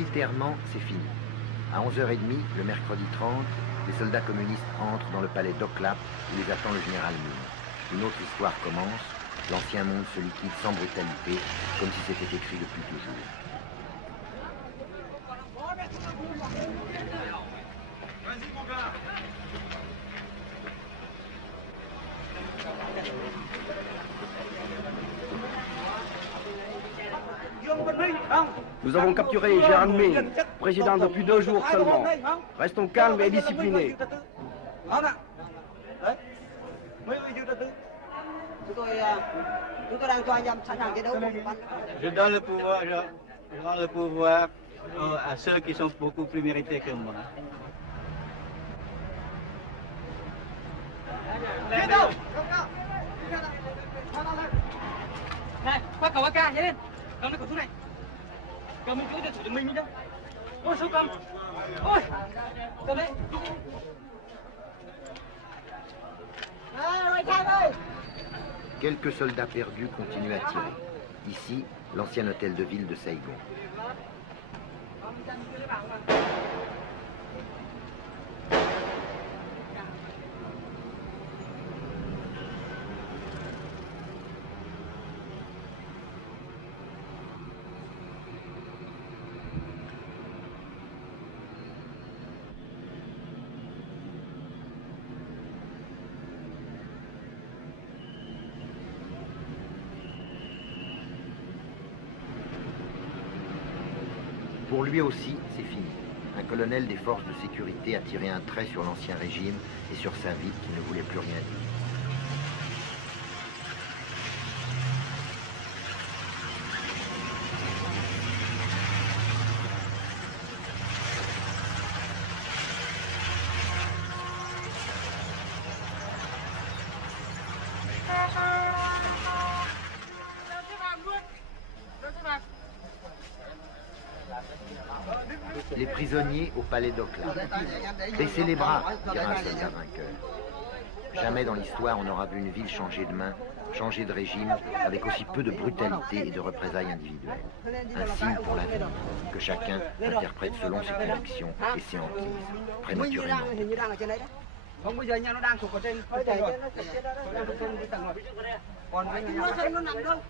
Militairement, c'est fini. À 11h30, le mercredi 30, les soldats communistes entrent dans le palais d'Oklap où les attend le général Mine. Une autre histoire commence. L'ancien monde se liquide sans brutalité, comme si c'était écrit depuis toujours. Nous avons capturé Jian Ming, président depuis 2 jours seulement. Restons calmes et disciplinés. Je donne le pouvoir à ceux qui sont beaucoup plus mérités que moi. Này, bác cậu bác ca, nhanh lên. Cầm nó cổ xuống này. Cầm mình cứu được thủ mình đi đâu. Ôi, sao cầm. Ôi, cầm đấy. Quelques soldats perdus continuent à tirer. Ici, l'ancien hôtel de ville de Saigon. Pour lui aussi, c'est fini. Un colonel des forces de sécurité a tiré un trait sur l'ancien régime et sur sa vie qui ne voulait plus rien dire. Les prisonniers au palais d'Oklap. Baissez les bras, dira un soldat vainqueur. Jamais dans l'histoire on n'aura vu une ville changer de main, changer de régime, avec aussi peu de brutalité et de représailles individuelles. Un signe pour l'avenir, que chacun interprète selon ses convictions et ses hantises, prématurément. Không, bây giờ nha, nó đang thuộc ở trên tầng rồi. Đang thuộc trên tầng rồi. Còn nó nằm đâu?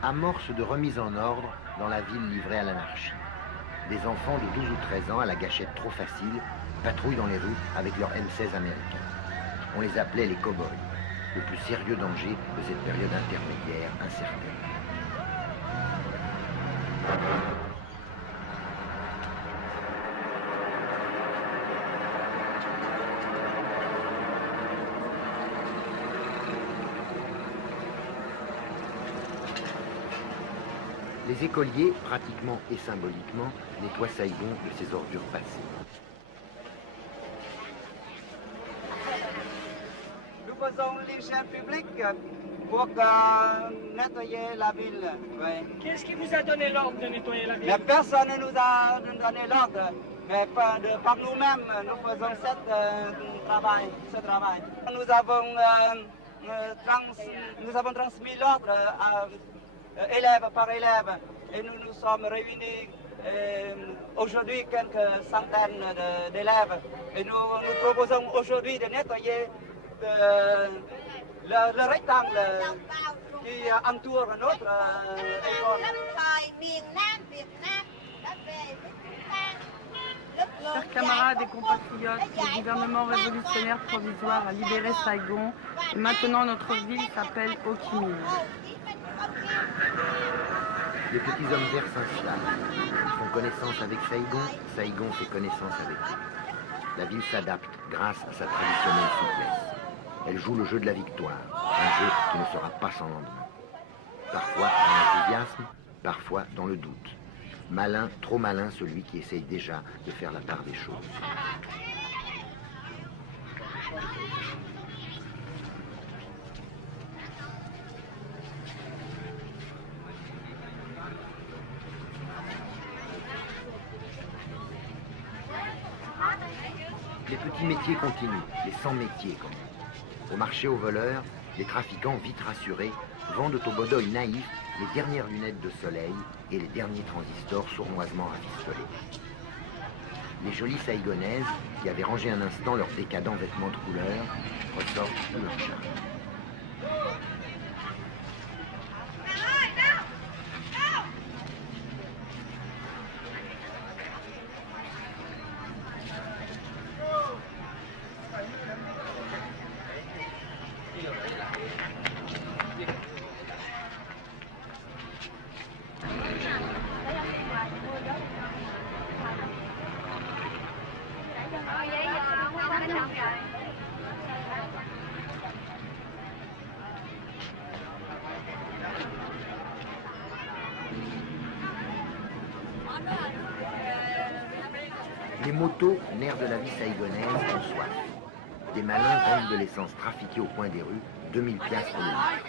Amorce de remise en ordre dans la ville livrée à l'anarchie. Des enfants de 12 ou 13 ans à la gâchette trop facile patrouillent dans les rues avec leurs M16 américains. On les appelait les cow-boys, le plus sérieux danger de cette période intermédiaire incertaine. Les écoliers, pratiquement et symboliquement, nettoient Saigon de ses ordures passées. Nous faisons l'hygiène publique pour nettoyer la ville. Ouais. Qu'est-ce qui vous a donné l'ordre de nettoyer la ville? Mais personne ne nous a donné l'ordre. mais pas par nous-mêmes, nous faisons ce travail. Nous avons transmis l'ordre élève par élève et nous nous sommes réunis aujourd'hui quelques centaines d'élèves et nous proposons aujourd'hui de nettoyer le rectangle qui entoure notre école. Chers camarades et compatriotes, le gouvernement révolutionnaire provisoire a libéré Saigon et maintenant notre ville s'appelle Ho Chi Minh. Les petits hommes verts s'installent. Ils font connaissance avec Saigon, Saigon fait connaissance avec eux. La ville s'adapte grâce à sa traditionnelle souplesse. Elle joue le jeu de la victoire, un jeu qui ne sera pas sans lendemain. Parfois dans l'enthousiasme, parfois dans le doute. Malin, trop malin celui qui essaye déjà de faire la part des choses. Les petits métiers continuent, les 100 métiers comme on. Au marché aux voleurs, les trafiquants vite rassurés vendent aux bodoïs naïfs les dernières lunettes de soleil et les derniers transistors sournoisement rafistolés. Les jolies saïgonaises, qui avaient rangé un instant leurs décadents vêtements de couleur, ressortent de leur charme. Les motos, nerfs de la vie saïgonaise, ont soif. Des malins vendent de l'essence trafiquée au coin des rues, 2000 piastres le litre.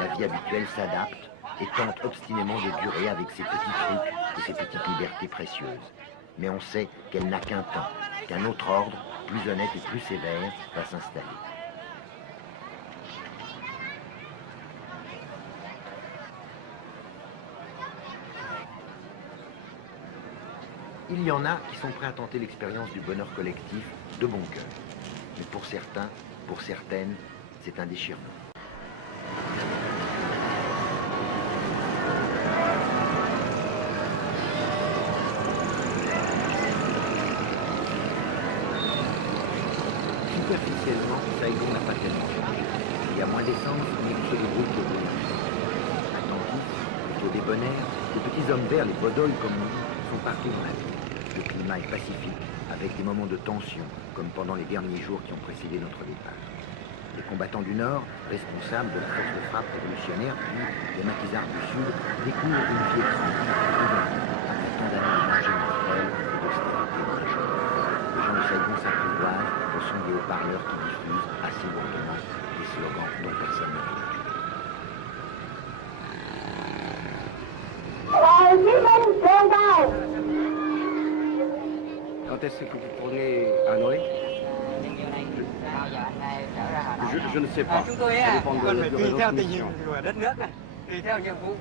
La vie habituelle s'adapte et tente obstinément de durer avec ses petits trucs et ses petites libertés précieuses. Mais on sait qu'elle n'a qu'un temps, qu'un autre ordre, plus honnête et plus sévère, va s'installer. Il y en a qui sont prêts à tenter l'expérience du bonheur collectif de bon cœur. Mais pour certains, pour certaines, c'est un déchirement. Superficiellement, Saigon n'a pas tellement changé. Il y a moins d'essence, mais on se débrouille pour rouler. Attentifs, plutôt débonnaires, les petits hommes verts, les bodoles comme nous, sont partout dans la ville. Le climat est pacifique, avec des moments de tension, comme pendant les derniers jours qui ont précédé notre départ. Les combattants du Nord, responsables de la force de frappe révolutionnaire, puis les maquisards du Sud, découvrent une vie étrange, après tant d'années de danger mortel et d'austérité majeure. Les gens de Saigon s'apprivoisent au son des haut-parleurs qui diffusent assez lourdement des slogans dont personne ne répond. Quand est-ce que vous tournez à Noé? Je ne sais pas. Chúng tôi Ça dépend de còn la phải durée tùy de theo votre tình hình mission. của đất nước này, tùy theo nhiệm vụ.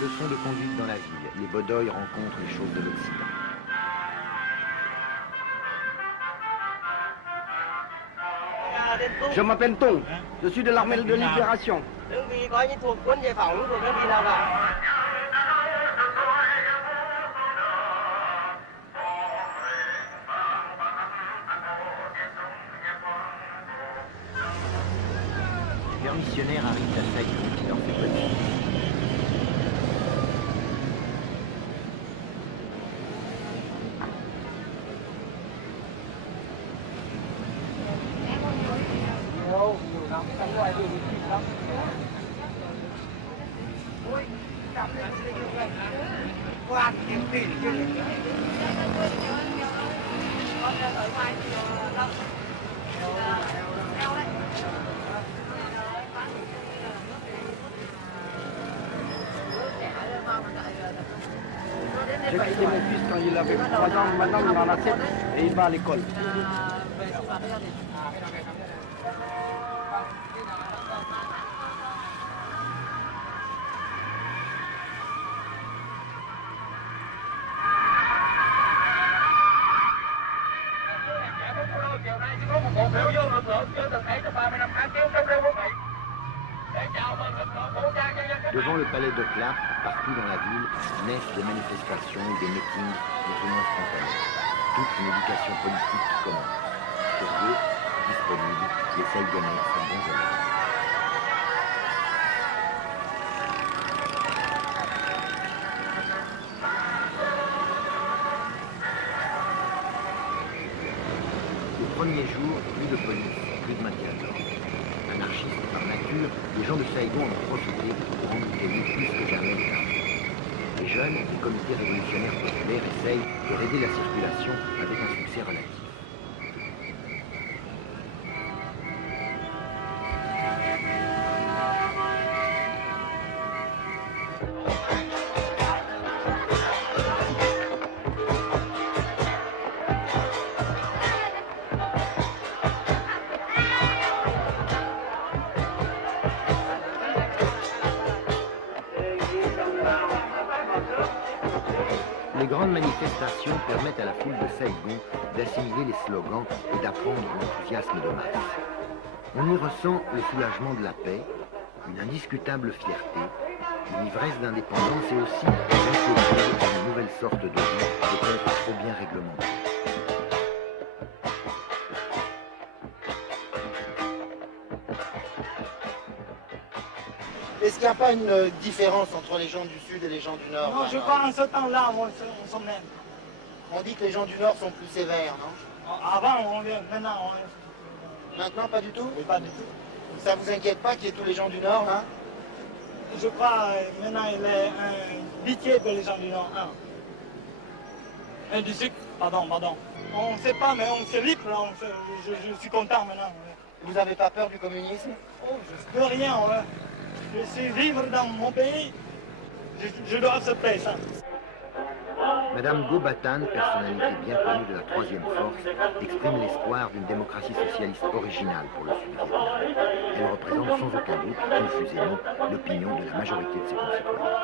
Leçon de conduite dans la ville. Les bodoïs rencontrent les choses de l'Occident. Je m'appelle Tong. Je suis de l'armée de libération. Đơn vị coi như thuộc quân giải phóng của đơn vị nào cả. missionnaires arrivent à Saigon qui leur fait bonne figure. J'ai quitté mon fils quand il avait 3 ans, maintenant il en a 7 et il va à l'école. Devant le palais d'Ocla, partout dans la ville, naissent des manifestations ou des meetings plus ou moins spontanés. Toute une éducation politique qui commence. Curieux, disponible, les Saïgonais sont bons élèves. Les premiers jours, plus de police, plus de maintien de l'ordre. Anarchistes par nature, les gens de Saigon en ont profité pour embouteiller plus que jamais les carrefours. Les jeunes, les comités révolutionnaires populaires essayent de raider la circulation avec un succès relatif. Les grandes manifestations permettent à la foule de Saigon d'assimiler les slogans et d'apprendre l'enthousiasme de masse. On y ressent le soulagement de la paix, une indiscutable fierté, une ivresse d'indépendance et aussi l'inquiétude d'une nouvelle sorte de vie peut-être trop bien réglementée. Est-ce qu'il n'y a pas une différence entre les gens du Sud et les gens du Nord? Non, je crois en ce temps-là, on s'en même. On dit que les gens du Nord sont plus sévères, non? Avant, maintenant, Maintenant, pas du tout? oui, pas du tout. Ça vous inquiète pas qu'il y ait tous les gens du Nord, hein? Je crois maintenant il est un pitié pour les gens du Nord. Un du Sud, pardon. On ne sait pas, mais on se libre, je suis content maintenant. Vous n'avez pas peur du communisme? Oh, je peux rien, ouais. Je suis vivre dans mon pays, je dois accepter ça. Madame Gobatan, personnalité bien connue de la troisième force, exprime l'espoir d'une démocratie socialiste originale pour le Sud-Vietnam. Elle représente sans aucun doute, confusément, l'opinion de la majorité de ses concitoyens.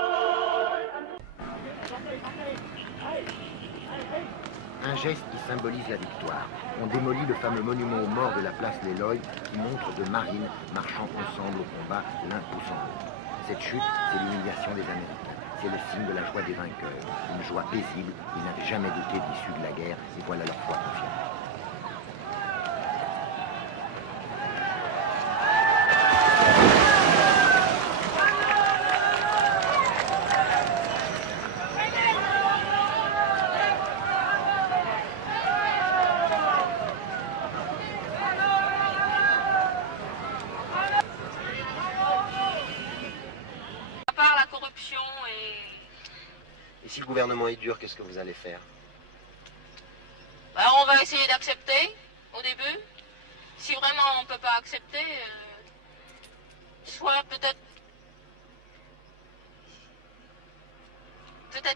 Un geste qui symbolise la victoire. On démolit le fameux monument aux morts de la place Leloy qui montre deux marines marchant ensemble au combat, l'un poussant l'autre. Cette chute, c'est l'humiliation des Américains. C'est le signe de la joie des vainqueurs. Une joie paisible, ils n'avaient jamais douté de l'issue de la guerre et voilà leur foi confirmée. Et si le gouvernement est dur, qu'est-ce que vous allez faire? Ben, on va essayer d'accepter au début. Si vraiment on ne peut pas accepter, soit peut-être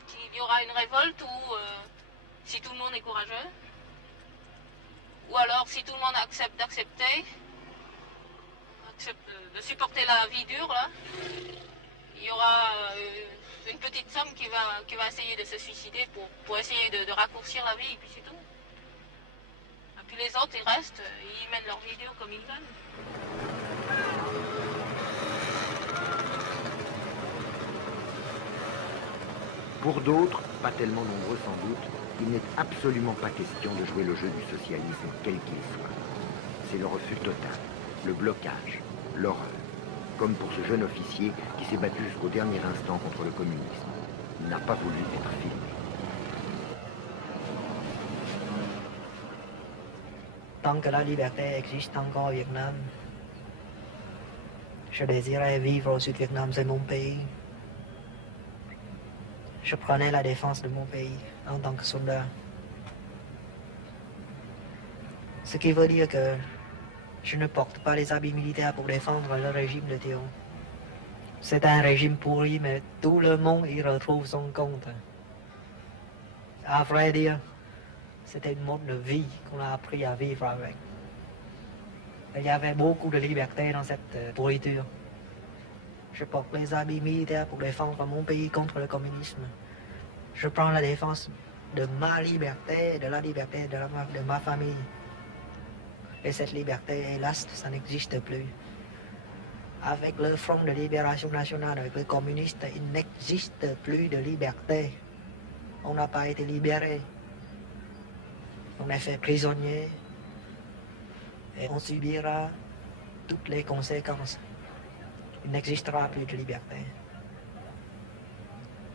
qu'il y aura une révolte ou si tout le monde est courageux. Ou alors si tout le monde accepte d'accepter, accepte de supporter la vie dure là, il y aura une petite somme qui va essayer de se suicider pour essayer de raccourcir la vie, et puis c'est tout. Et puis les autres, ils restent, ils mènent leur vie dure comme ils veulent. Pour d'autres, pas tellement nombreux sans doute, il n'est absolument pas question de jouer le jeu du socialisme, quel qu'il soit. C'est le refus total, le blocage, l'horreur. comme pour ce jeune officier qui s'est battu jusqu'au dernier instant contre le communisme. Il n'a pas voulu être filmé. Tant que la liberté existe encore au Vietnam, je désirais vivre au Sud-Vietnam, c'est mon pays. Je prenais la défense de mon pays en tant que soldat. Ce qui veut dire que je ne porte pas les habits militaires pour défendre le régime de Thieu. C'est un régime pourri, mais tout le monde y retrouve son compte. À vrai dire, c'était une mode de vie qu'on a appris à vivre avec. Il y avait beaucoup de liberté dans cette pourriture. Je porte les habits militaires pour défendre mon pays contre le communisme. Je prends la défense de ma liberté, de la liberté de ma famille. Et cette liberté, hélas, ça n'existe plus. Avec le Front de Libération Nationale, avec les communistes, il n'existe plus de liberté. On n'a pas été libérés. On est fait prisonnier. Et on subira toutes les conséquences. Il n'existera plus de liberté.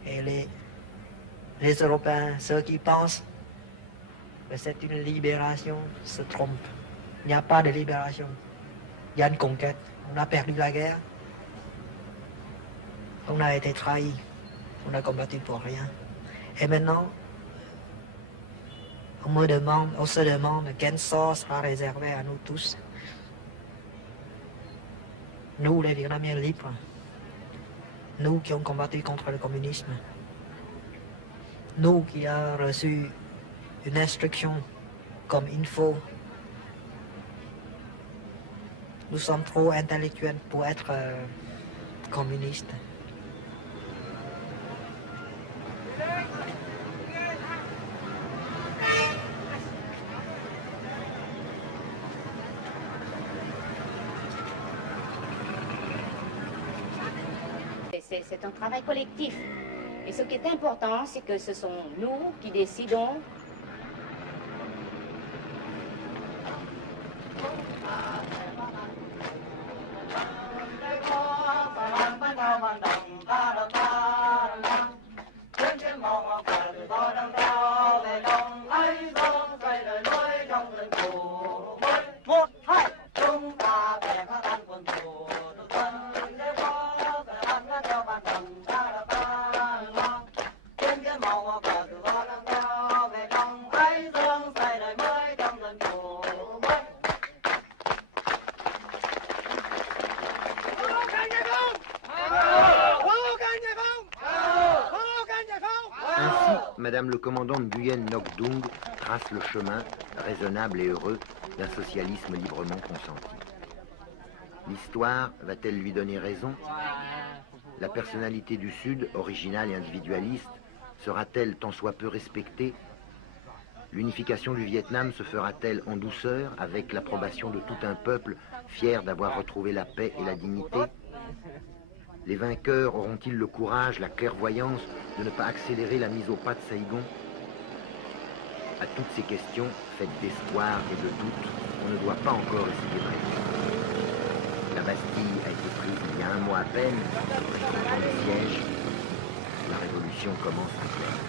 Et les Européens, ceux qui pensent que c'est une libération, se trompent. Il n'y a pas de libération. Il y a une conquête. On a perdu la guerre. On a été trahis. On a combattu pour rien. Et maintenant, on se demande quel sort sera réservé à nous tous. Nous, les Vietnamiens libres. Nous qui avons combattu contre le communisme. Nous qui avons reçu une instruction comme il faut. Nous sommes trop intellectuels pour être communistes. C'est un travail collectif. Et ce qui est important, c'est que ce sont nous qui décidons Madame le commandant Nguyen Ngoc Dung trace le chemin, raisonnable et heureux, d'un socialisme librement consenti. L'histoire va-t-elle lui donner raison? La personnalité du Sud, originale et individualiste, sera-t-elle tant soit peu respectée? L'unification du Vietnam se fera-t-elle en douceur, avec l'approbation de tout un peuple fier d'avoir retrouvé la paix et la dignité? Les vainqueurs auront-ils le courage, la clairvoyance de ne pas accélérer la mise au pas de Saigon? À toutes ces questions, faites d'espoir et de doute, on ne doit pas encore essayer de répondre. La Bastille a été prise il y a un mois à peine, dans le siège, la révolution commence en pleine.